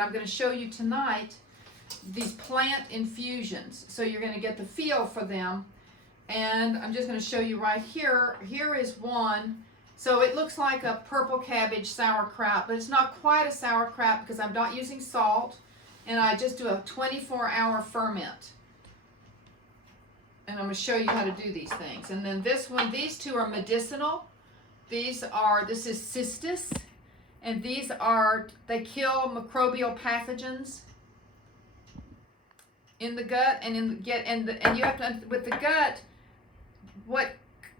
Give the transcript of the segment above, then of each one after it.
I'm going to show you tonight these plant infusions. So you're going to get the feel for them. And I'm just going to show you right here. Here is one. So it looks like a purple cabbage sauerkraut, but it's not quite a sauerkraut because I'm not using salt. And I just do a 24-hour ferment. And I'm going to show you how to do these things. And then this one, these two are medicinal. This is cistus. And these are, they kill microbial pathogens in the gut and and you have to, with the gut, what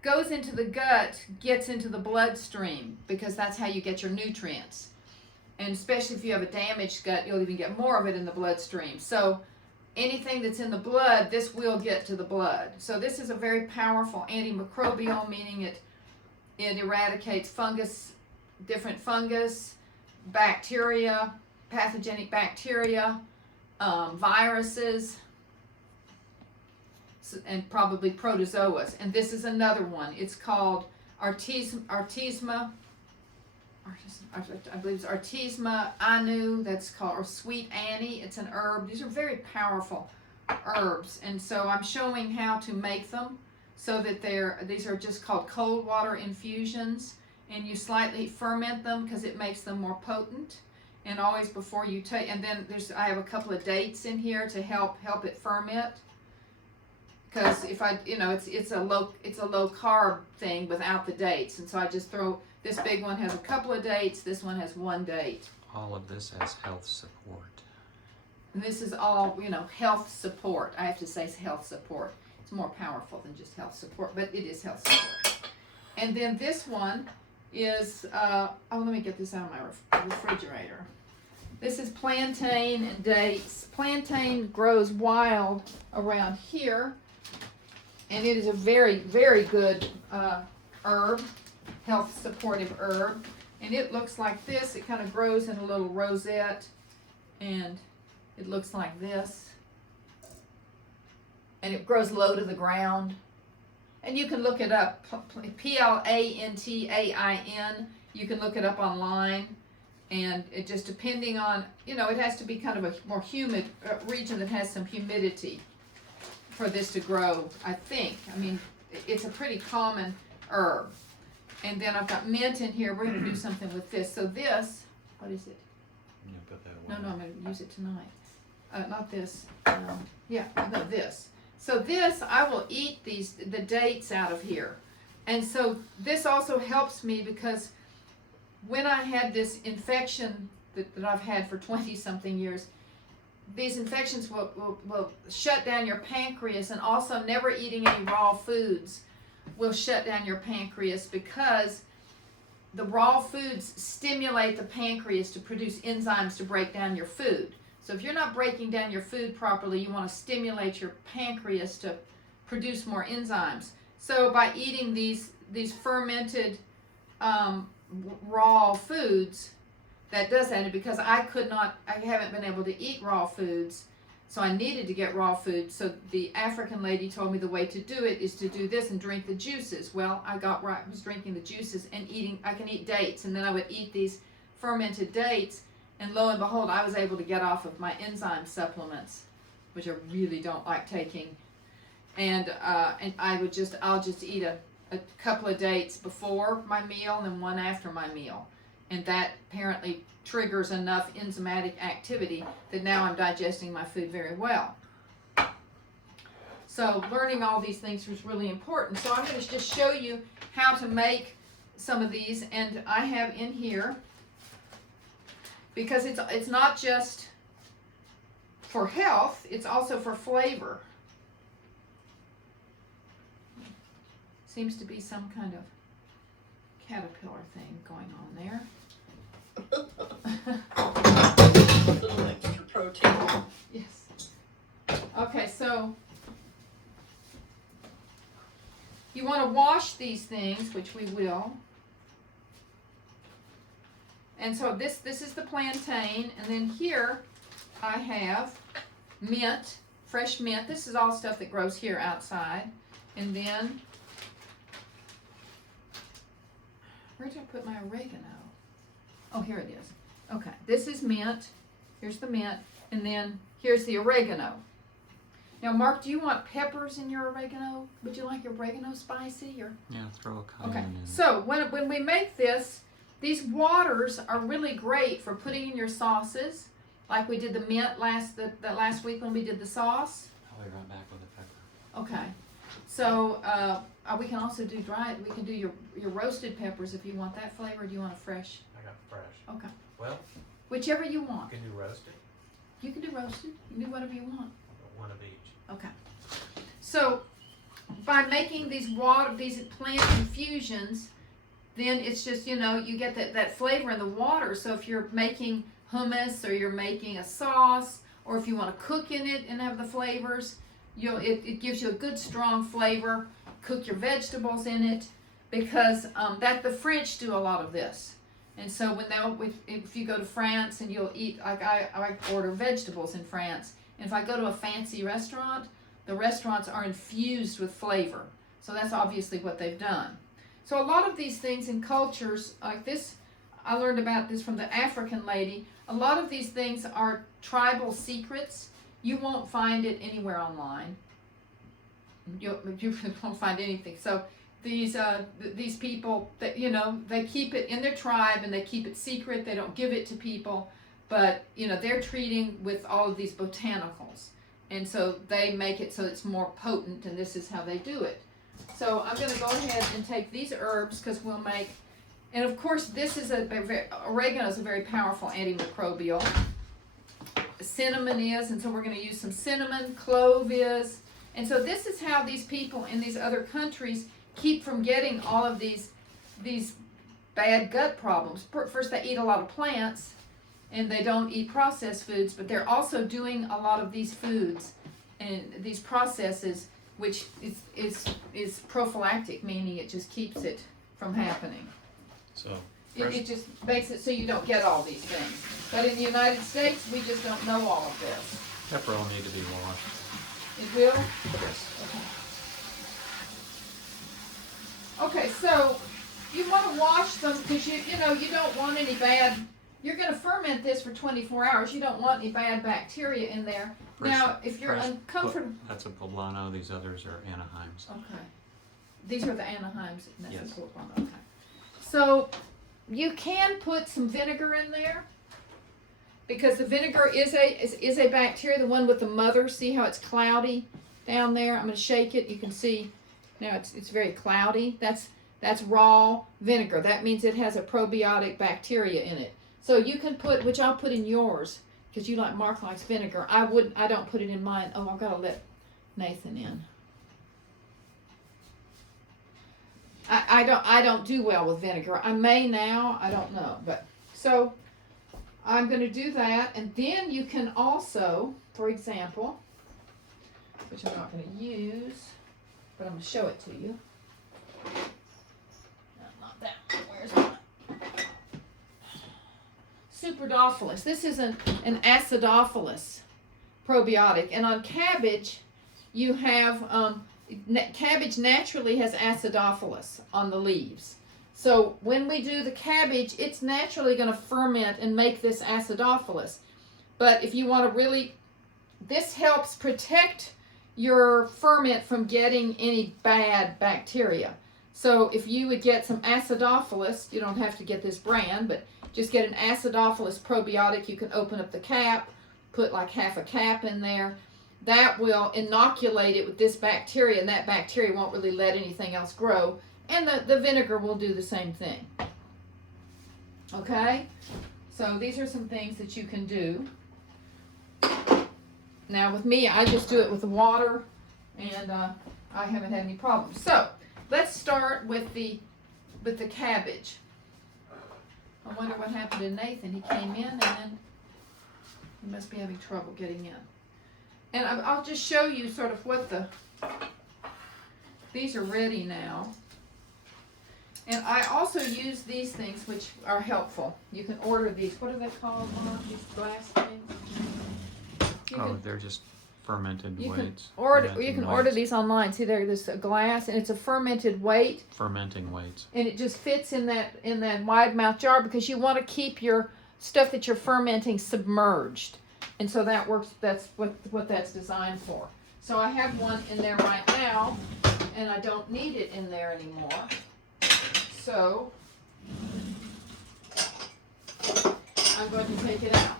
goes into the gut gets into the bloodstream because that's how you get your nutrients. And especially if you have a damaged gut, you'll even get more of it in the bloodstream. So anything that's in the blood, this will get to the blood. So this is a very powerful antimicrobial, meaning it eradicates fungus, different fungus, bacteria, pathogenic bacteria, viruses, and probably protozoas. And this is another one. It's called Artemisia, I believe it's Artemisia anu, that's called, or Sweet Annie. It's an herb. These are very powerful herbs. And so I'm showing how to make them so that these are just called cold water infusions. And you slightly ferment them because it makes them more potent. And always before you take, and then I have a couple of dates in here to help it ferment. Because if it's a low carb thing without the dates, and so I just throw, this big one has a couple of dates, this one has one date. All of this has health support. And this is all, health support. I have to say health support. It's more powerful than just health support, but it is health support. And then this one is, let me get this out of my refrigerator. This is plantain and dates. Plantain grows wild around here, and it is a very, very good herb, health supportive herb. And it looks like this. It kind of grows in a little rosette, and it looks like this. And it grows low to the ground. And you can look it up, Plantain. You can look it up online. And it just depending on, it has to be kind of a more humid region that has some humidity for this to grow, I think. I mean, it's a pretty common herb. And then I've got mint in here. We're going to do something with this. So this, what is it? You put that No, away. I'm going to use it tonight. Not this. This. So this, I will eat the dates out of here. And so this also helps me because when I had this infection that I've had for 20-something years, these infections will shut down your pancreas, and also never eating any raw foods will shut down your pancreas because the raw foods stimulate the pancreas to produce enzymes to break down your food. So if you're not breaking down your food properly, you want to stimulate your pancreas to produce more enzymes. So by eating these fermented raw foods, that does that. And because I haven't been able to eat raw foods, so I needed to get raw food. So the African lady told me the way to do it is to do this and drink the juices. Well, I was drinking the juices and I can eat dates, and then I would eat these fermented dates. And lo and behold, I was able to get off of my enzyme supplements, which I really don't like taking. And I'll just eat a couple of dates before my meal and then one after my meal. And that apparently triggers enough enzymatic activity that now I'm digesting my food very well. So learning all these things was really important. So I'm going to just show you how to make some of these. And I have in here, because it's not just for health, it's also for flavor. Seems to be some kind of caterpillar thing going on there. A little extra protein. Yes. Okay, so you want to wash these things, which we will. And so this is the plantain, and then here I have mint, fresh mint. This is all stuff that grows here outside. And then, where did I put my oregano? Oh, here it is. Okay, this is mint. Here's the mint, and then here's the oregano. Now, Mark, do you want peppers in your oregano? Would you like your oregano spicy or? Yeah, throw a cayenne Okay. in. So when we make this, these waters are really great for putting in your sauces, like we did the mint last week when we did the sauce. I'll be right back with the pepper. Okay. So we can also do dried. We can do your roasted peppers if you want that flavor. Do you want a fresh? I got fresh. Okay. Well, Whichever you want. you can do roasted. You can do roasted. You can do whatever you want. One of each. Okay. So by making these plant infusions, then it's just, you know, you get that flavor in the water. So if you're making hummus or you're making a sauce, or if you want to cook in it and have the flavors, it gives you a good strong flavor. Cook your vegetables in it, because the French do a lot of this. And so if you go to France and you'll eat, like I order vegetables in France, and if I go to a fancy restaurant, the restaurants are infused with flavor. So that's obviously what they've done. So a lot of these things in cultures like this, I learned about this from the African lady. A lot of these things are tribal secrets. You won't find it anywhere online. You won't find anything. So these people that, you know, they keep it in their tribe and they keep it secret. They don't give it to people, but you know, they're treating with all of these botanicals, and so they make it so it's more potent, and this is how they do it. So I'm going to go ahead and take these herbs, because we'll make, and of course this is oregano is a very powerful antimicrobial. Cinnamon is, and so we're going to use some cinnamon. Clove is, and so this is how these people in these other countries keep from getting all of these bad gut problems. First, they eat a lot of plants, and they don't eat processed foods, but they're also doing a lot of these foods and these processes, which is prophylactic, meaning it just keeps it from happening. So, It just makes it so you don't get all these things. But in the United States, we just don't know all of this. pepper will need to be washed. It will? Yes. Okay, so you want to wash them, because you don't want any bad. You're going to ferment this for 24 hours. You don't want any bad bacteria in there. Now, if you're uncomfortable, That's a poblano. These others are Anaheims. okay, these are the Anaheims. And that's Yes. a poblano. Okay, so you can put some vinegar in there, because the vinegar is a bacteria. The one with the mother. See how it's cloudy down there? I'm going to shake it. You can see. Now it's very cloudy. That's raw vinegar. That means it has a probiotic bacteria in it. So you can put, which I'll put in yours, because Mark likes vinegar. I don't put it in mine. Oh, I've got to let Nathan in. I don't do well with vinegar. I may now, I don't know, but so I'm going to do that, and then you can also, for example, which I'm not going to use, but I'm going to show it to you. No, not that one. Where's mine? Superdophilus. This is an acidophilus probiotic. And on cabbage, you have, cabbage naturally has acidophilus on the leaves. So when we do the cabbage, it's naturally going to ferment and make this acidophilus. But if you want to this helps protect your ferment from getting any bad bacteria. So if you would get some acidophilus, you don't have to get this brand, but just get an acidophilus probiotic. You can open up the cap, put like half a cap in there. That will inoculate it with this bacteria, and that bacteria won't really let anything else grow. And the vinegar will do the same thing. Okay? So these are some things that you can do. Now with me, I just do it with the water, and I haven't had any problems. So let's start with the cabbage. I wonder what happened to Nathan. He came in, and then he must be having trouble getting in. And I'll just show you sort of what these are ready now. And I also use these things, which are helpful. You can order these. What are they called? These glass things? They're just fermented weights. You can order these online. See, there's a glass, and it's a fermented weight. Fermenting weights. And it just fits in that wide mouth jar, because you want to keep your stuff that you're fermenting submerged. And so that works, that's what that's designed for. So I have one in there right now, and I don't need it in there anymore. So I'm going to take it out.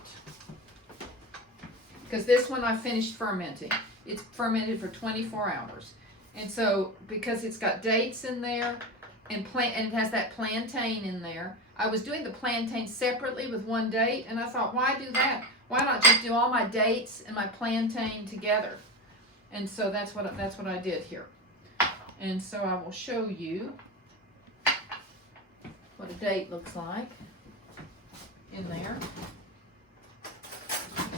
Because this one I finished fermenting. It's fermented for 24 hours. And so, because it's got dates in there, and it has that plantain in there, I was doing the plantain separately with one date, and I thought, why do that? Why not just do all my dates and my plantain together? And so that's what I did here. And so I will show you what a date looks like in there.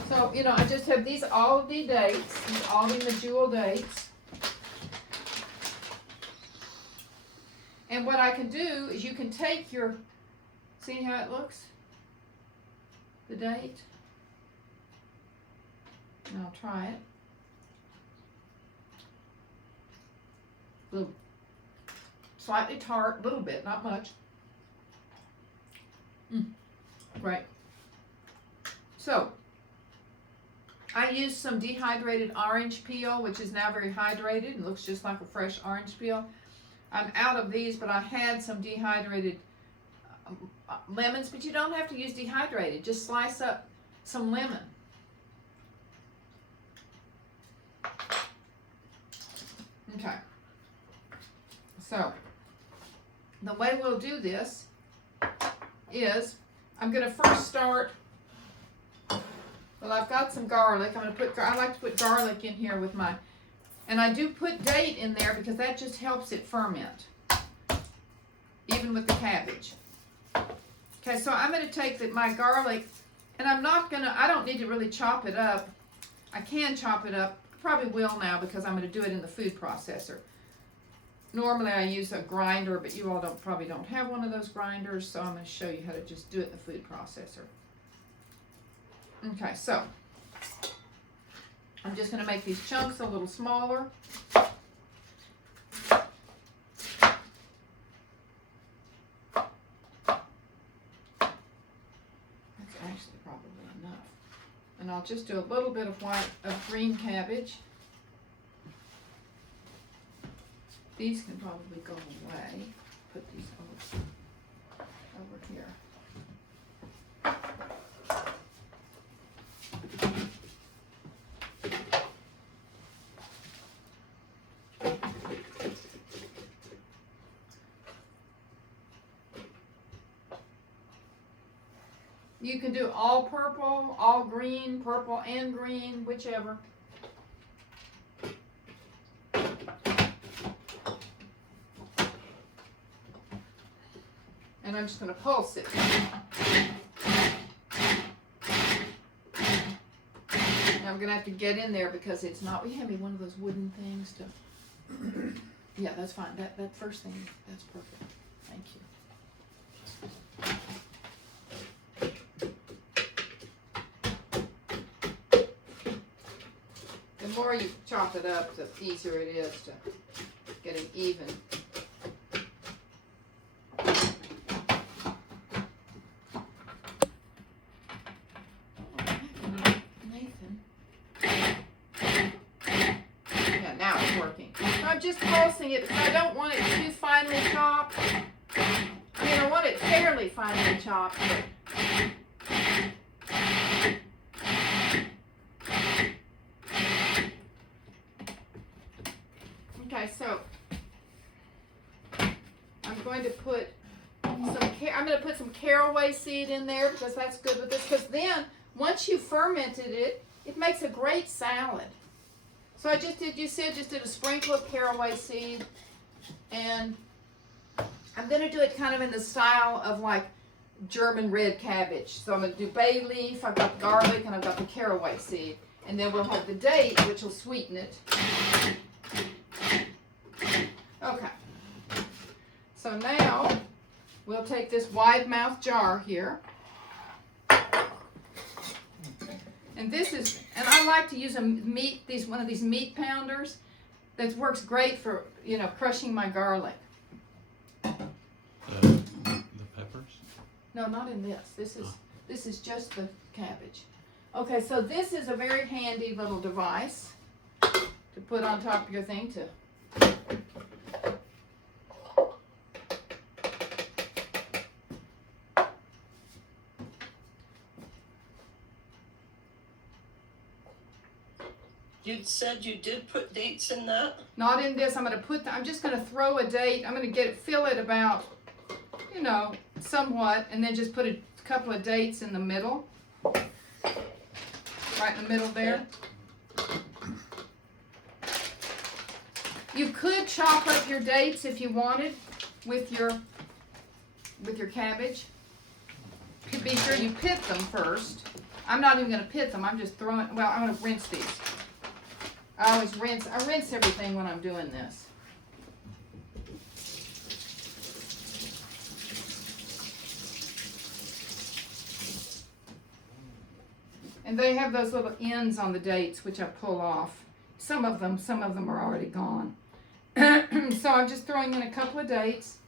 So, you know, I just have these, all of the dates, all the medjool dates. And what I can do is you can take your, see how it looks? The date. And I'll try it. A little, slightly tart, a little bit, not much. Right. So, I used some dehydrated orange peel, which is now very hydrated and looks just like a fresh orange peel. I'm out of these, but I had some dehydrated lemons, but you don't have to use dehydrated. Just slice up some lemon. Okay. So, the way we'll do this is, I'm going to first start, well, I've got some garlic. I like to put garlic in here with my, and I do put date in there because that just helps it ferment, even with the cabbage. Okay, so I'm going to take my garlic, and I don't need to really chop it up. I can chop it up, probably will now because I'm going to do it in the food processor. Normally I use a grinder, but you all probably don't have one of those grinders, so I'm going to show you how to just do it in the food processor. Okay, so I'm just going to make these chunks a little smaller. That's actually probably enough. And I'll just do a little bit of green cabbage. These can probably go away. Put these over here. You can do all purple, all green, purple and green, whichever. And I'm just going to pulse it. Now I'm going to have to get in there because it's not, we hand me one of those wooden things to, yeah, that's fine. That first thing, that's perfect. Thank you. The more you chop it up, the easier it is to get it even. Just pulsing it because I don't want it too finely chopped. I mean, I want it fairly finely chopped, but okay, so I'm going to put some caraway seed in there because that's good with this, because then once you fermented it, it makes a great salad. So I just did a sprinkle of caraway seed, and I'm going to do it kind of in the style of like German red cabbage. So I'm going to do bay leaf, I've got garlic, and I've got the caraway seed. And then we'll have the date, which will sweeten it. Okay. So now we'll take this wide mouth jar here. And and I like to use one of these meat pounders that works great for, crushing my garlic. The peppers? No, not in this. This is This is just the cabbage. Okay, so this is a very handy little device to put on top of your thing to You said you did put dates in that? not in this. I'm just gonna throw a date. I'm gonna fill it about, you know, somewhat, and then just put a couple of dates in the middle. Right in the middle there. You could chop up your dates if you wanted with your cabbage. Be sure you pit them first. I'm not even gonna pit them. I'm just throwing. Well, I'm gonna rinse these. I rinse everything when I'm doing this. And they have those little ends on the dates which I pull off. Some of them are already gone. So I'm just throwing in a couple of dates,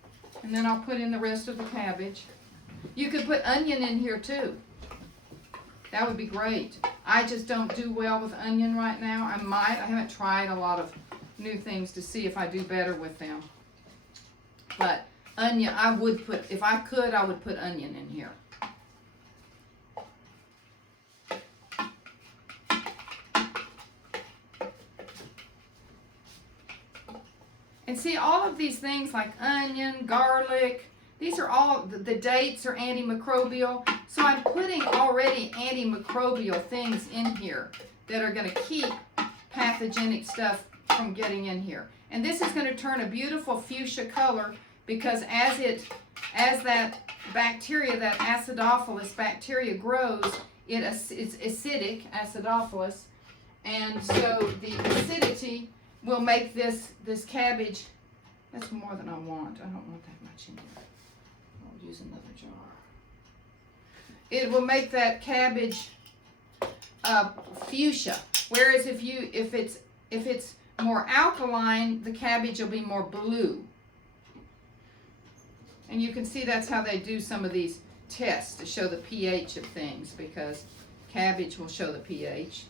and then I'll put in the rest of the cabbage. You could put onion in here too. That would be great. I just don't do well with onion right now. I haven't tried a lot of new things to see if I do better with them. But onion, if I could, I would put onion in here. And see, all of these things like onion, garlic, these are all, the dates are antimicrobial. So I'm putting already antimicrobial things in here that are going to keep pathogenic stuff from getting in here. And this is going to turn a beautiful fuchsia color because as that bacteria, that acidophilus bacteria grows, it's acidic, acidophilus, and so the acidity will make this cabbage, that's more than I want. I don't want that much in here. I'll use another jar. It will make that cabbage fuchsia. Whereas if it's more alkaline, the cabbage will be more blue. And you can see that's how they do some of these tests to show the pH of things, because cabbage will show the pH.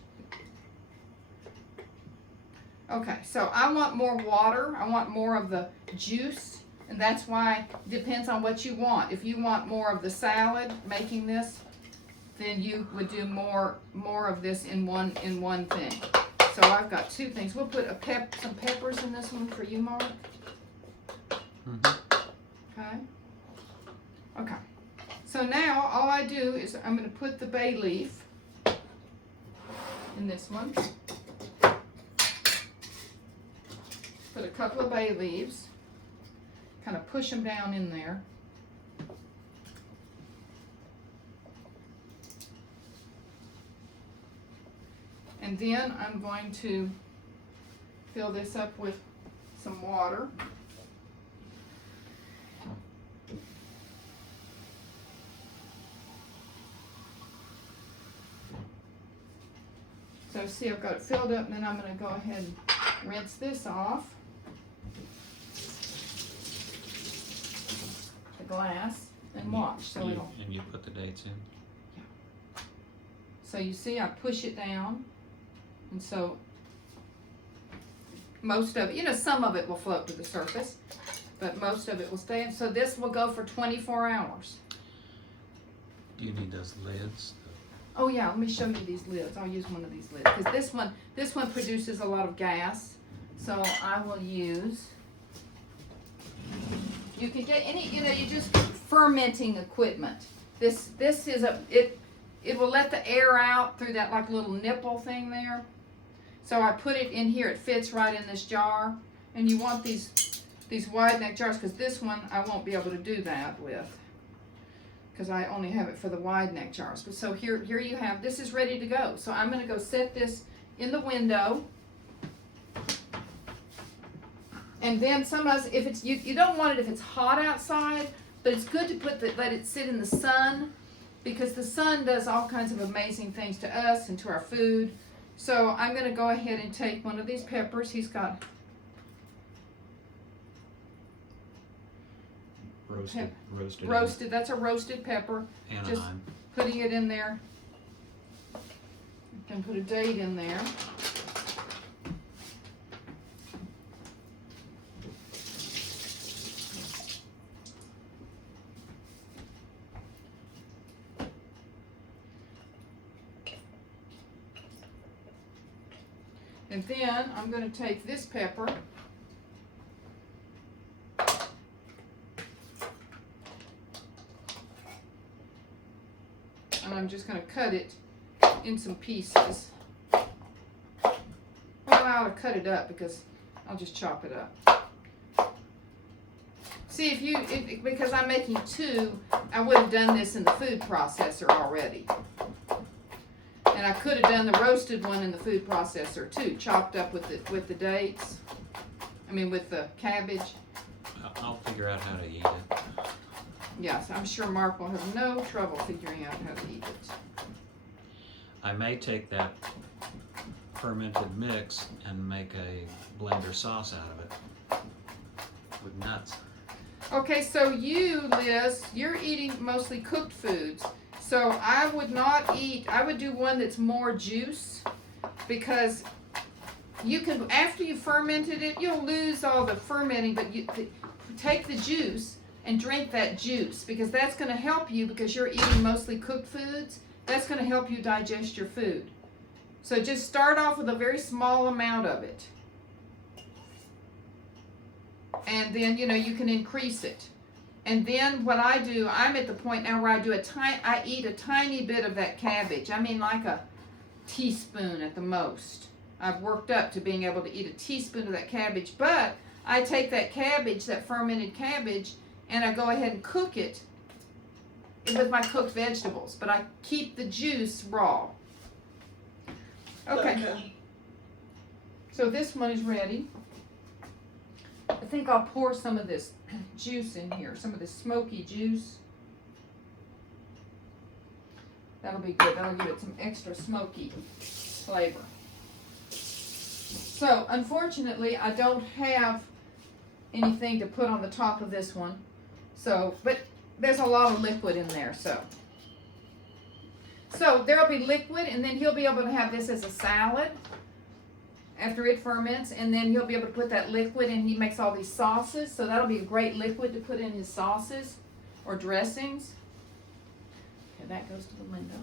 Okay, so I want more water. I want more of the juice, and that's why it depends on what you want. If you want more of the salad making this, then you would do more of this in one thing. So I've got two things. We'll put some peppers in this one for you, Mark. Okay. Okay. So now all I do is I'm going to put the bay leaf in this one. Put a couple of bay leaves, kind of push them down in there. And then I'm going to fill this up with some water. So see, I've got it filled up, and then I'm going to go ahead and rinse this off. The glass and watch. So it'll. And you put the dates in. Yeah. So you see, I push it down, and so most of it, some of it will float to the surface, but most of it will stay in. So this will go for 24 hours. Do you need those lids? Oh yeah, let me show you these lids. I'll use one of these lids because this one produces a lot of gas. So I will use. You can get any, you just fermenting equipment. This is it will let the air out through that like little nipple thing there. So I put it in here. It fits right in this jar. And you want these wide neck jars because this one I won't be able to do that with, because I only have it for the wide neck jars. But so here you have, this is ready to go. So I'm going to go set this in the window. And then if it's, you don't want it if it's hot outside, but it's good to let it sit in the sun, because the sun does all kinds of amazing things to us and to our food. So I'm going to go ahead and take one of these peppers. He's got roasted. roasted. That's a roasted pepper. Anaheim. putting it in there. You can put a date in there. And then I'm going to take this pepper and I'm just going to cut it in some pieces. Well, I ought to cut it up because I'll just chop it up. See, because I'm making two, I would have done this in the food processor already. And I could have done the roasted one in the food processor too, chopped up with the dates. I mean, with the cabbage. I'll figure out how to eat it. Yes, I'm sure Mark will have no trouble figuring out how to eat it. I may take that fermented mix and make a blender sauce out of it with nuts. Okay, so you, Liz, you're eating mostly cooked foods. So I would not eat, I would do one that's more juice, because you can, after you fermented it, you'll lose all the fermenting, but you take the juice and drink that juice, because that's going to help you, because you're eating mostly cooked foods. That's going to help you digest your food. So just start off with a very small amount of it. And then, you can increase it. And then what I do, I'm at the point now where I eat a tiny bit of that cabbage. I mean, like a teaspoon at the most. I've worked up to being able to eat a teaspoon of that cabbage, but I take that cabbage, that fermented cabbage, and I go ahead and cook it with my cooked vegetables, but I keep the juice raw. Okay. So this one is ready. I think I'll pour some of this juice in here, some of this smoky juice. That'll be good. That'll give it some extra smoky flavor. So, unfortunately, I don't have anything to put on the top of this one. So, but there's a lot of liquid in there, so there'll be liquid, and then he'll be able to have this as a salad after it ferments, and then he'll be able to put that liquid, and he makes all these sauces, so that'll be a great liquid to put in his sauces or dressings. Okay, that goes to the window.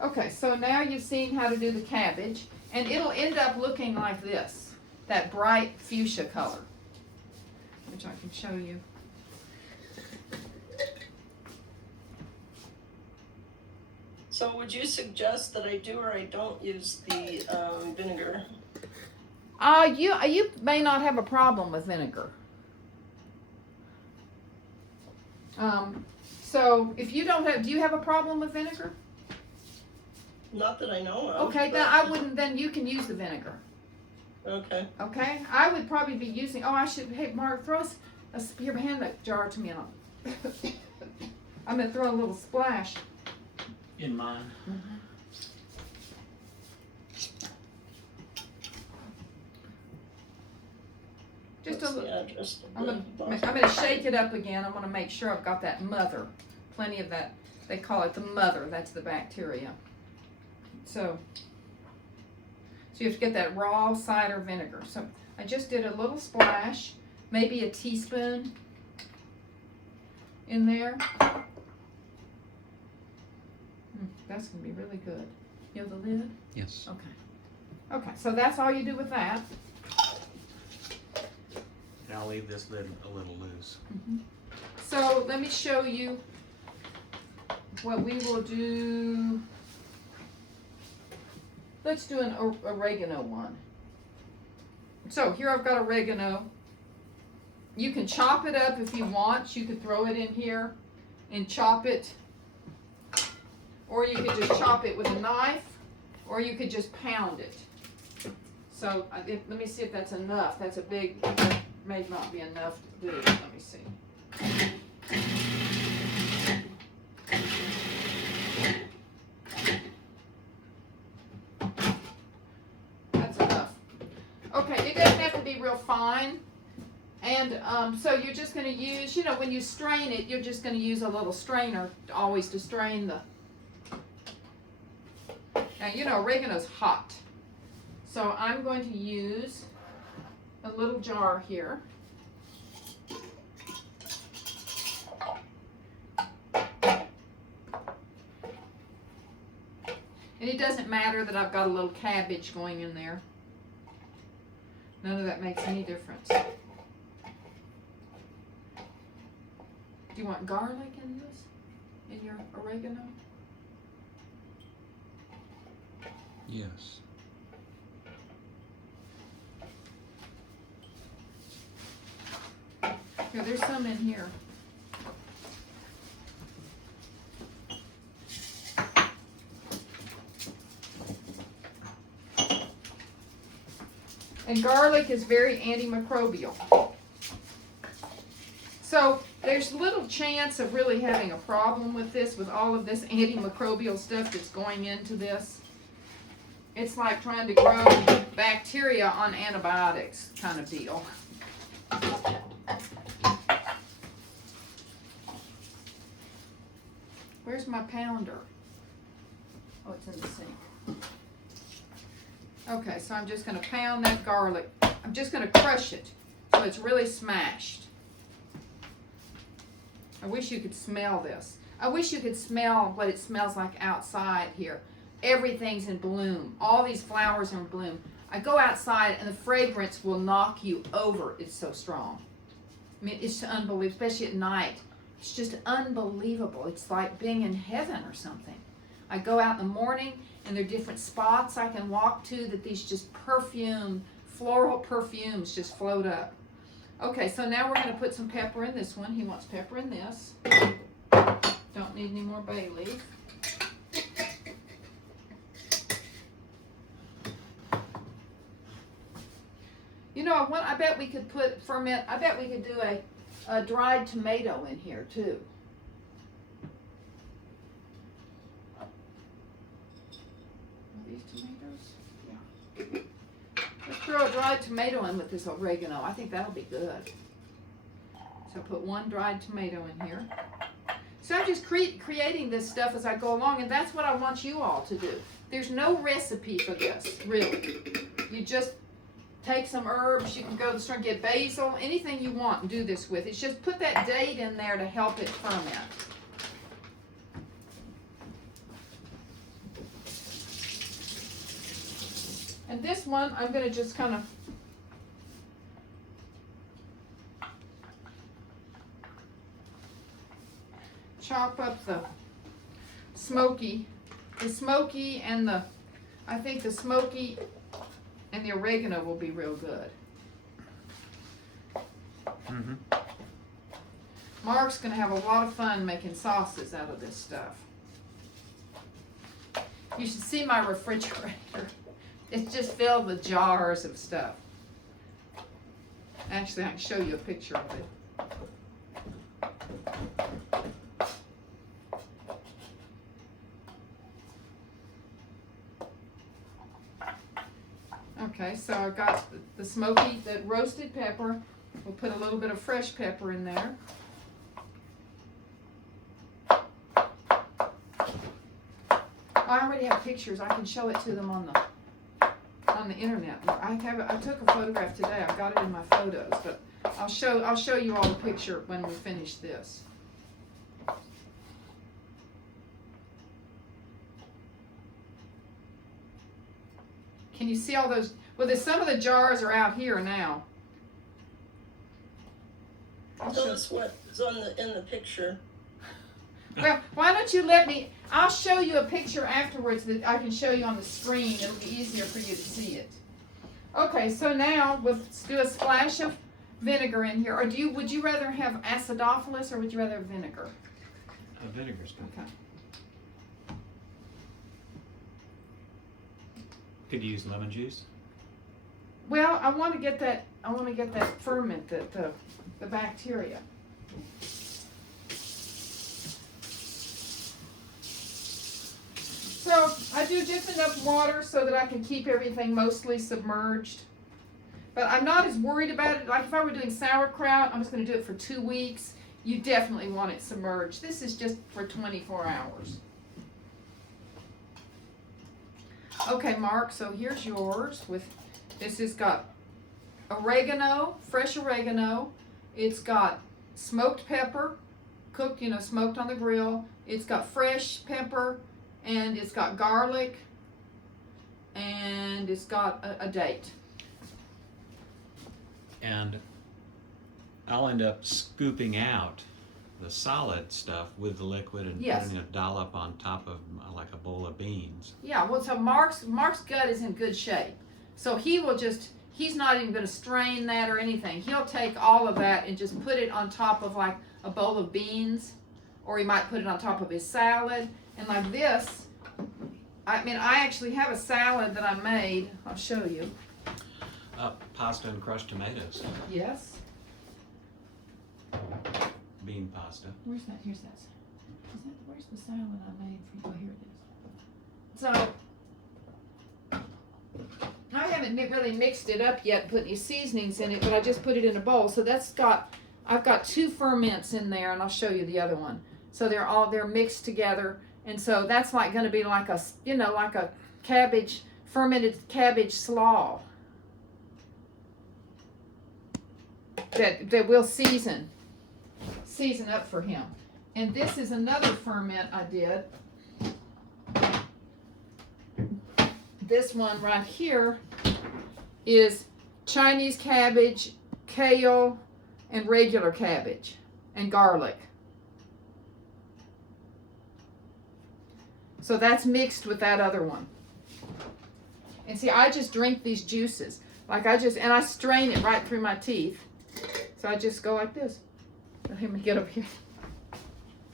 Okay, so now you've seen how to do the cabbage, and it'll end up looking like this, that bright fuchsia color, which I can show you. So would you suggest that I do or I don't use the vinegar? You may not have a problem with vinegar. So if you don't have, do you have a problem with vinegar? Not that I know of. Okay, then I wouldn't, then you can use the vinegar. Okay. Okay, I would probably be using, hey Mark, throw your hand jar to me and I'm going to throw a little splash. In mine. Mm-hmm. Just a little. I'm gonna shake it up again. I want to make sure I've got that mother. Plenty of that. They call it the mother. That's the bacteria. So you have to get that raw cider vinegar. So I just did a little splash, maybe a teaspoon in there. That's going to be really good. You have the lid? Yes. Okay. Okay, so that's all you do with that. And I'll leave this lid a little loose. Mm-hmm. So let me show you what we will do. Let's do an oregano one. So here I've got oregano. You can chop it up if you want. You could throw it in here and chop it. Or you could just chop it with a knife, or you could just pound it. So let me see if that's enough. That's a big, that may not be enough to do. Let me see. That's enough. Okay, it doesn't have to be real fine. And so you're just going to use, you know, when you strain it, you're just going to use a little strainer always to strain the. Now, you know, oregano's hot. So I'm going to use a little jar here. And it doesn't matter that I've got a little cabbage going in there. None of that makes any difference. Do you want garlic in this? In your oregano? Yes. Here, there's some in here. And garlic is very antimicrobial. So there's little chance of really having a problem with this, with all of this antimicrobial stuff that's going into this. It's like trying to grow bacteria on antibiotics kind of deal. Where's my pounder? Oh, it's in the sink. Okay, so I'm just going to pound that garlic. I'm just going to crush it so it's really smashed. I wish you could smell this. I wish you could smell what it smells like outside here. Everything's in bloom. All these flowers are in bloom. I go outside and the fragrance will knock you over. It's so strong. I mean, it's unbelievable, especially at night. It's just unbelievable. It's like being in heaven or something. I go out in the morning and there are different spots I can walk to that these just floral perfumes just float up. Okay, so now we're going to put some pepper in this one. He wants pepper in this. Don't need any more bay leaf. You know, I bet we could I bet we could do a dried tomato in here too. These tomatoes? Yeah. Let's throw a dried tomato in with this oregano. I think that'll be good. So put one dried tomato in here. So I'm just creating this stuff as I go along, and that's what I want you all to do. There's no recipe for this, really. You just take some herbs. You can go to the store and get basil, anything you want, and do this with. It's just put that date in there to help it ferment. And this one, I'm going to just kind of chop up the smoky and I think the smoky and the oregano will be real good. Mm-hmm. Mark's going to have a lot of fun making sauces out of this stuff. You should see my refrigerator. It's just filled with jars of stuff. Actually, I can show you a picture of it. Okay, so I've got the smoky, the roasted pepper. We'll put a little bit of fresh pepper in there. I already have pictures. I can show it to them on the internet. I took a photograph today. I've got it in my photos, but I'll show you all the picture when we finish this. Can you see all those? Well, some of the jars are out here now. Tell us what is in the picture. Well, why don't you let me? I'll show you a picture afterwards that I can show you on the screen. It'll be easier for you to see it. Okay, so now let's do a splash of vinegar in here. Or would you rather have acidophilus or would you rather have vinegar? Vinegar's good. Okay. Could you use lemon juice? Well, I want to get that ferment, the bacteria. So I do just enough water so that I can keep everything mostly submerged. But I'm not as worried about it. Like if I were doing sauerkraut, I'm just going to do it for 2 weeks. You definitely want it submerged. This is just for 24 hours. Okay, Mark, so here's yours. This has got oregano, fresh oregano. It's got smoked pepper, cooked, smoked on the grill. It's got fresh pepper, and it's got garlic, and it's got a date. And I'll end up scooping out the solid stuff with the liquid and Yes. putting a dollop on top of like a bowl of beans. Yeah, well, so Mark's gut is in good shape. So he's not even going to strain that or anything. He'll take all of that and just put it on top of like a bowl of beans, or he might put it on top of his salad. And like this, I actually have a salad that I made. I'll show you. Pasta and crushed tomatoes. Yes. Bean pasta. Where's that? Where's the salad I made for you? Oh, here it is. So, I haven't really mixed it up yet, put any seasonings in it, but I just put it in a bowl. So I've got 2 ferments in there, and I'll show you the other one. So they're mixed together, and so that's like going to be like a, like a fermented cabbage slaw that we'll season up for him. And this is another ferment I did. This one right here is Chinese cabbage, kale, and regular cabbage, and garlic. So that's mixed with that other one. And see, I just drink these juices. And I strain it right through my teeth. So I just go like this. Let me get over here.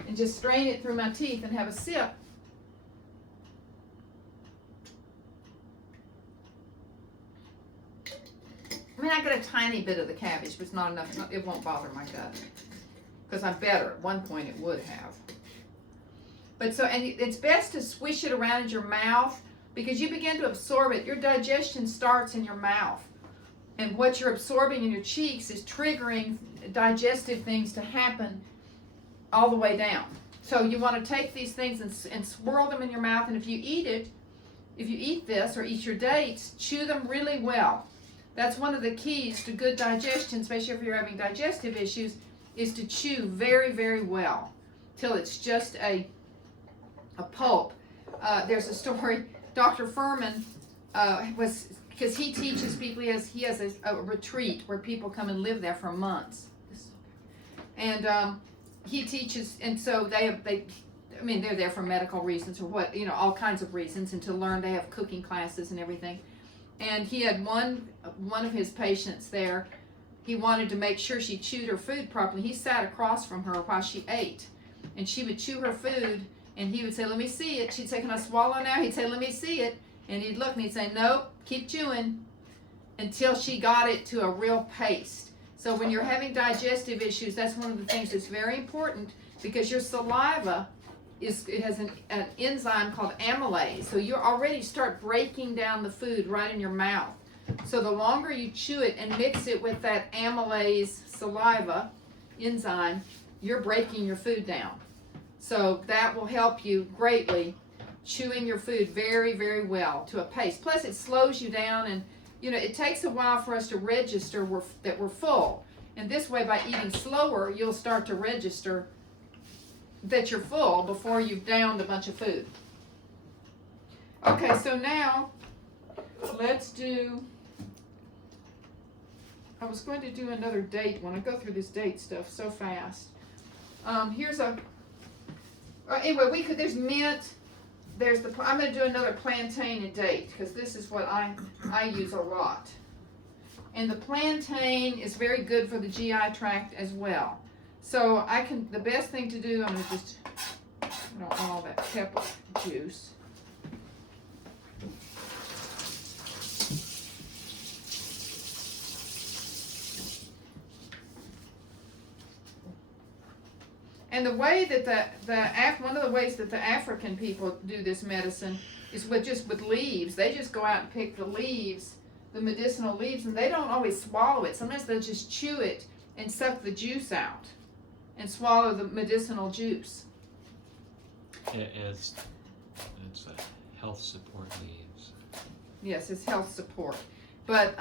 And just strain it through my teeth and have a sip. I got a tiny bit of the cabbage, but it's not enough. It won't bother my gut. Because I'm better. At one point it would have. But and it's best to swish it around in your mouth, because you begin to absorb it. Your digestion starts in your mouth. And what you're absorbing in your cheeks is triggering digestive things to happen all the way down. So you want to take these things and swirl them in your mouth. And if you eat this or eat your dates, chew them really well. That's one of the keys to good digestion, especially if you're having digestive issues, is to chew very, very well till it's just a pulp. There's a story, Dr. Furman because he teaches people, he has a retreat where people come and live there for months. And he teaches, and so they're there for medical reasons or what, all kinds of reasons, and to learn. They have cooking classes and everything. And he had one of his patients there. He wanted to make sure she chewed her food properly. He sat across from her while she ate, and she would chew her food, and he would say, "Let me see it." She'd say, "Can I swallow now?" He'd say, "Let me see it." And he'd look and he'd say, "Nope, keep chewing," until she got it to a real paste. So when you're having digestive issues, that's one of the things that's very important, because your saliva it has an enzyme called amylase. So you already start breaking down the food right in your mouth. So the longer you chew it and mix it with that amylase saliva enzyme, you're breaking your food down. So that will help you greatly, chewing your food very, very well to a paste. Plus it slows you down, and it takes a while for us to register that we're full. And this way, by eating slower, you'll start to register that you're full before you've downed a bunch of food. Okay, so now let's do, I was going to do another date one. I go through this date stuff so fast. Here's anyway, there's mint, I'm going to do another plantain and date, because this is what I use a lot. And the plantain is very good for the GI tract as well. So the best thing to do, I'm going to just, I don't want all that pepper juice. And the way that one of the ways that the African people do this medicine is with leaves. They just go out and pick the leaves the medicinal leaves, and they don't always swallow it. Sometimes they'll just chew it and suck the juice out and swallow the medicinal juice. It's a health support leaves. Yes, it's health support. But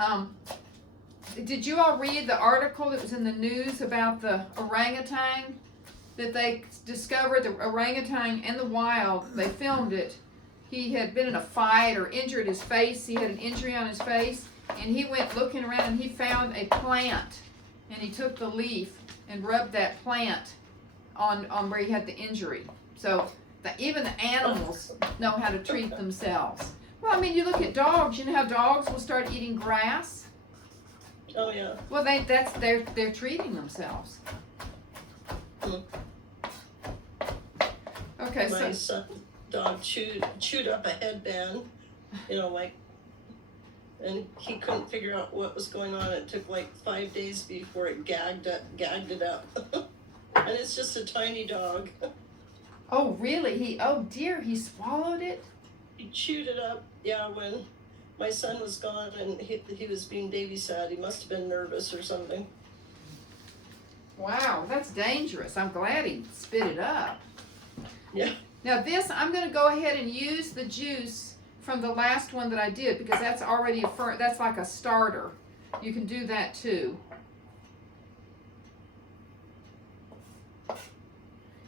did you all read the article that was in the news about the orangutan that they discovered? The orangutan in the wild, they filmed it. He had been in a fight or injured his face. He had an injury on his face, and he went looking around and he found a plant, and he took the leaf and rubbed that plant on where he had the injury. So even the animals know how to treat themselves. Well, I mean, you look at dogs. You know how dogs will start eating grass? Oh yeah. Well, they're treating themselves. Okay, My so son dog chewed up a headband, you know, like, and he couldn't figure out what was going on. It took like 5 days before it gagged it up. And it's just a tiny dog. oh really? Oh dear, he swallowed it? He chewed it up. Yeah, when my son was gone and he was being babysat, he must have been nervous or something. Wow, that's dangerous. I'm glad he spit it up. Yeah. Now this, I'm going to go ahead and use the juice from the last one that I did, because that's already that's like a starter. You can do that too.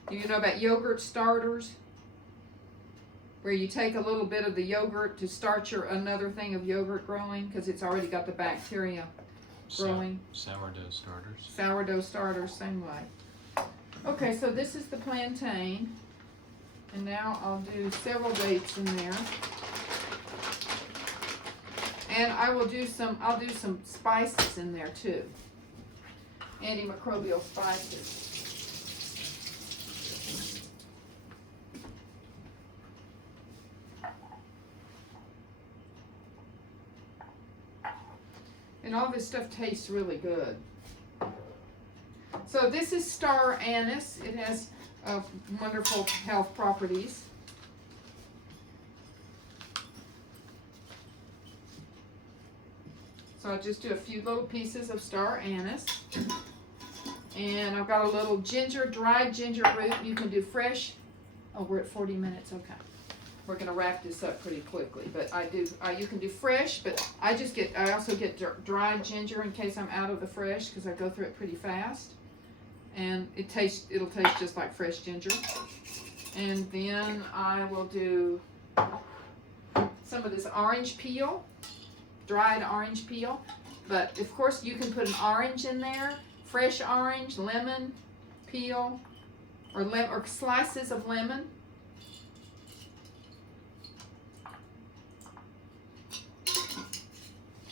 Do you know about yogurt starters? Where you take a little bit of the yogurt to start another thing of yogurt growing, because it's already got the bacteria growing. Sourdough starters. Sourdough starters, same way. Okay, so this is the plantain. And now I'll do several dates in there. And I'll do some spices in there too. Antimicrobial spices. And all this stuff tastes really good. So this is star anise. It has wonderful health properties. So I just do a few little pieces of star anise. And I've got a little ginger, dried ginger root. You can do fresh. Oh, we're at 40 minutes. Okay. We're going to wrap this up pretty quickly. But you can do fresh, but I also get dried ginger in case I'm out of the fresh, because I go through it pretty fast. And it'll taste just like fresh ginger. And then I will do some of this orange peel, dried orange peel. But of course you can put an orange in there, fresh orange, lemon peel, or slices of lemon.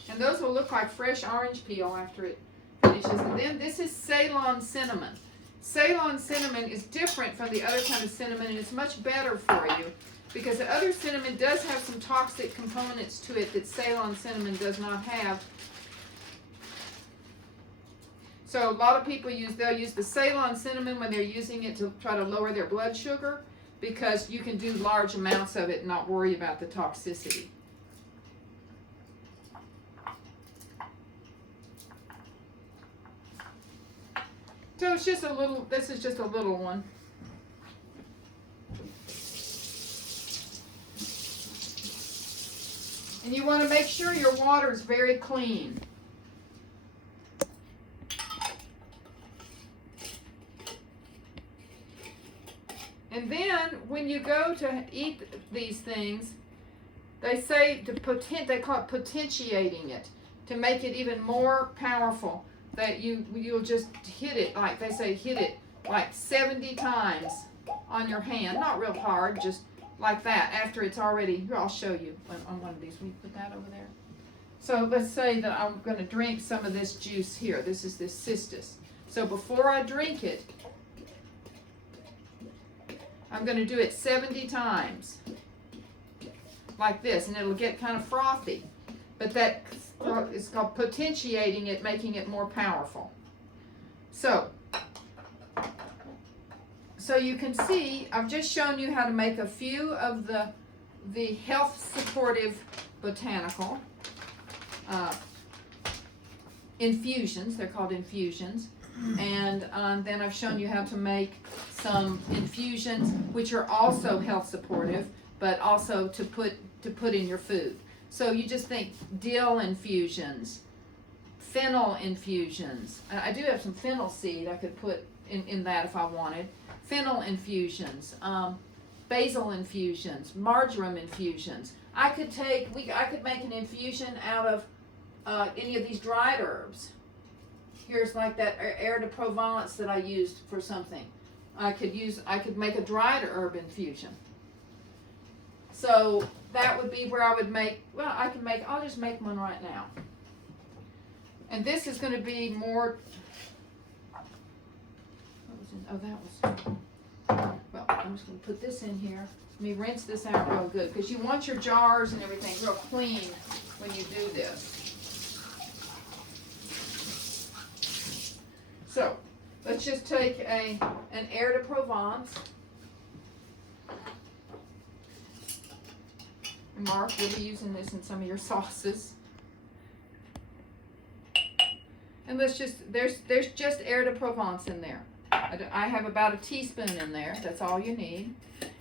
And those will look like fresh orange peel after it finishes. And then this is Ceylon cinnamon. Ceylon cinnamon is different from the other kind of cinnamon, and it's much better for you, because the other cinnamon does have some toxic components to it that Ceylon cinnamon does not have. So a lot of people they'll use the Ceylon cinnamon when they're using it to try to lower their blood sugar, because you can do large amounts of it and not worry about the toxicity. So it's just this is just a little one. And you want to make sure your water is very clean. And then when you go to eat these things, they say they call it potentiating it, to make it even more powerful. That you'll just hit it, like they say, hit it like 70 times on your hand. Not real hard, just like that. After it's already, here, I'll show you on one of these. Will you put that over there? So let's say that I'm going to drink some of this juice here. This is this cistus. So before I drink it, I'm going to do it 70 times. Like this, and it'll get kind of frothy. But that is called potentiating it, making it more powerful. So you can see, I've just shown you how to make a few of the health supportive botanical. infusions. They're called infusions. And then I've shown you how to make some infusions, which are also health supportive, but also to put in your food. So you just think dill infusions, fennel infusions. I do have some fennel seed I could put in that if I wanted. Fennel infusions, basil infusions, marjoram infusions. I could make an infusion out of any of these dried herbs. Here's like that air de Provence that I used for something. I could make a dried herb infusion. So that would be where I would make, I'll just make one right now. And this is going to be more, I'm just going to put this in here. Let me rinse this out real good, because you want your jars and everything real clean when you do this. So, let's just take an air de Provence. Mark, you'll be using this in some of your sauces. And there's just air de Provence in there. I have about a teaspoon in there. That's all you need.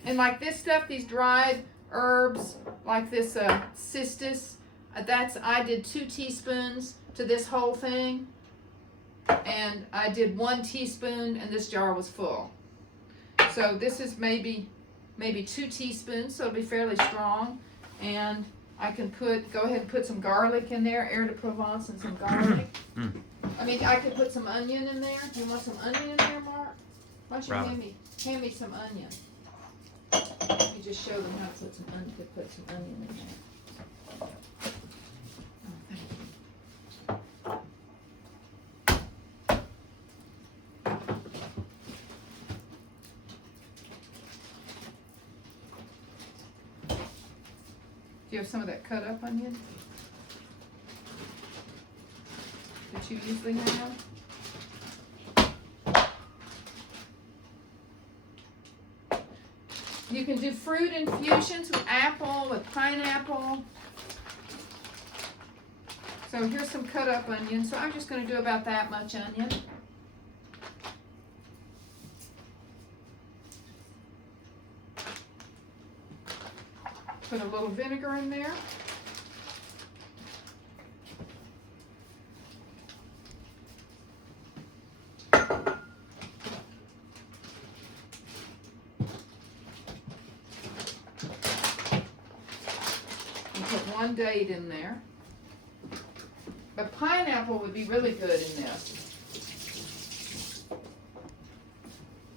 And like this stuff, these dried herbs, like this cistus, I did 2 teaspoons to this whole thing. And I did 1 teaspoon, and this jar was full. So this is maybe 2 teaspoons, so it'll be fairly strong. And I can go ahead and put some garlic in there, air de Provence and some garlic. I mean, I could put some onion in there. Do you want some onion in there, Mark? Why don't you hand me some onion? Let me just show them how to put some onion in there. Oh, thank you. Do you have some of that cut up onion that you usually have? You can do fruit infusions with apple, with pineapple. So here's some cut up onion. So I'm just going to do about that much onion. Put a little vinegar in there. And put 1 date in there. But pineapple would be really good in this.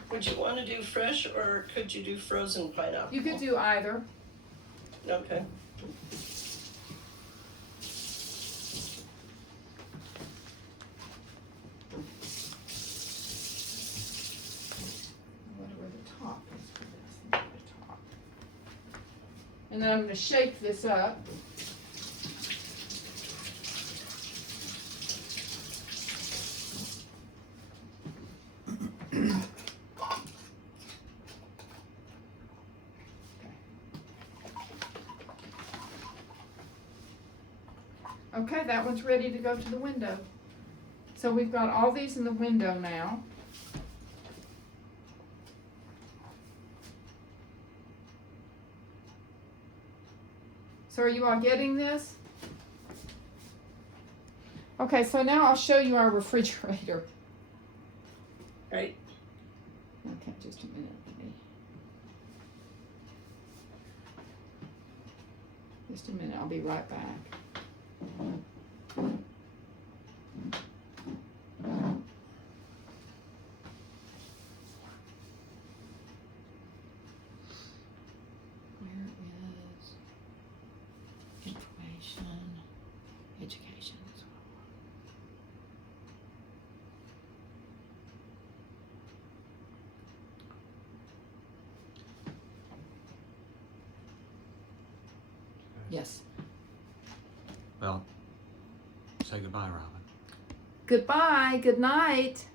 Would you want to do fresh, or could you do frozen pineapple? You could do either. Okay. Whatever the top is for this. The top. And then I'm going to shake this up. Okay, that one's ready to go to the window. So we've got all these in the window now. So are you all getting this? Okay, so now I'll show you our refrigerator. Right. Okay, just a minute. Just a minute, I'll be right back. Where is information, education as well? Yes. Well, say goodbye, Robin. Goodbye. Good night.